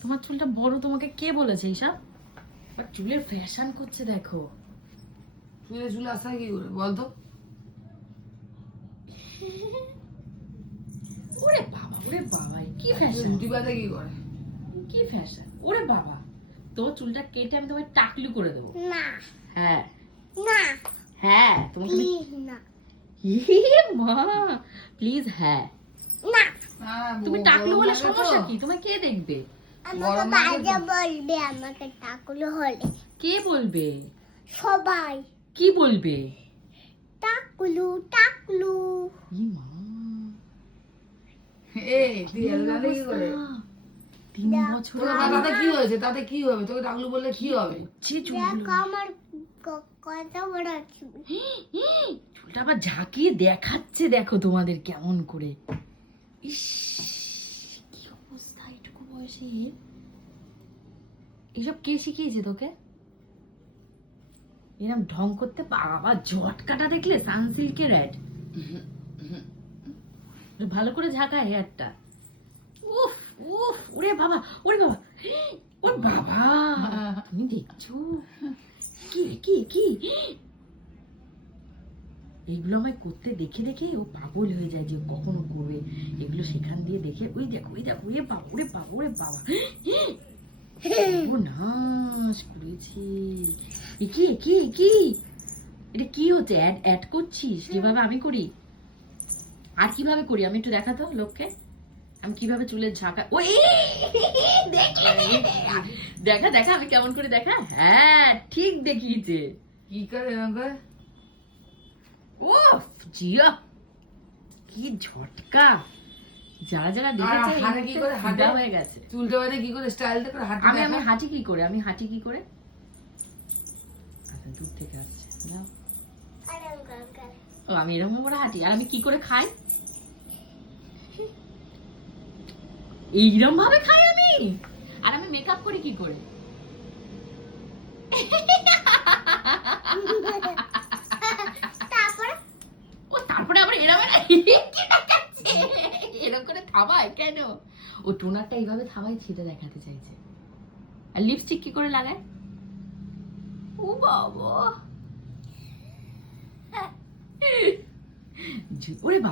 তোমার চুলটা বড়, তোমাকে কে বলেছে এইসব? চুলের ফ্যাশন করছে দেখো। চুলে আসা কি করে বলতো? ওরে বাবা, ওরে বাবা, কি ফ্যাশন! রুটি বাঁধা কি করে? কি ফ্যাশন! ওরে বাবা, তোর চুলটা কেটে আমি তোমায় টাকলু করে দেবো। না হ্যাঁ না হ্যাঁ, তোমাকে প্লিজ না মা প্লিজ। হ্যাঁ, না, তুমি টাকলু বলে সমস্যা কি? তোমায় কে দেখবে? আমাকে বাজে বলবে, আমাকে টাকলু হলে কে বলবে? সবাই কি বলবে? টাকলু টাকলু। ই মা, তুই এলাকাতে কি করে? 3 বছর তাতে কি হয়েছে? তাতে কি হবে? তোকে টাকলু বললে কি হবে? দেখো আমার কত বড় চুল। চুলটা আবার ঝাঁকিয়ে দেখাচ্ছে, দেখো তোমাদের কেমন করে। ইস, কি অবস্থা এটুকু বয়সে! এসব কে শিখিয়েছে তোকে এরকম ঢং করতে? বাবা, ঝটকাটা দেখলে? সানসিল্কের অ্যাড। ভালো করে ঝাঁকায় হেয়ারটা। উফ উফ, ওরে বাবা, ওরে বাবা, ওরে বাবা, তুমি দেখছো? কি কি কি এগুলো আমায় করতে দেখে দেখে ও পাগল হয়ে যায় যে কখনো করবে এগুলো। সেখান দিয়ে দেখে ওই দেখো, ওই দেখো, ওরে বাবা, ওরে বাবা, ওরে বাবা, ও নাশ করেছি। কি কি কি এটা কি হচ্ছে? অ্যাড করছিস যেভাবে আমি করি? আর কিভাবে করি আমি একটু দেখাতো লোককে, আমি কিভাবে চুলের ঝাঁকা। ওই দেখা দেখা আমি কেমন করে দেখা। হ্যাঁ, ঠিক দেখিয়েছে। কি করে এরকম করে? ও জিয়া, কি ঝটকা! যারা যারা দেখেছে হাঁটে কি করে? হাঁটে হয়ে গেছে। চুলটা বাঁধে কি করে? স্টাইলটা করে হাঁটে? আমি হাঁটি কি করে? আমি হাঁটি কি করে? আচ্ছা, দূর থেকে আসছে। নাও। ও, আমি এরকম করে হাঁটি। আর আমি কি করে খাই? এইরকম ভাবে খাই আমি। আর আমি মেকআপ করি কি করে? তারপরে ও তারপরে আবার এরকম এরকম করে থামায় কেন? ও টোনারটা এইভাবে থামাই সেটা দেখাতে চাইছে। আর লিপস্টিক কি করে লাগায়? ও বাবা, ওরে বাবা।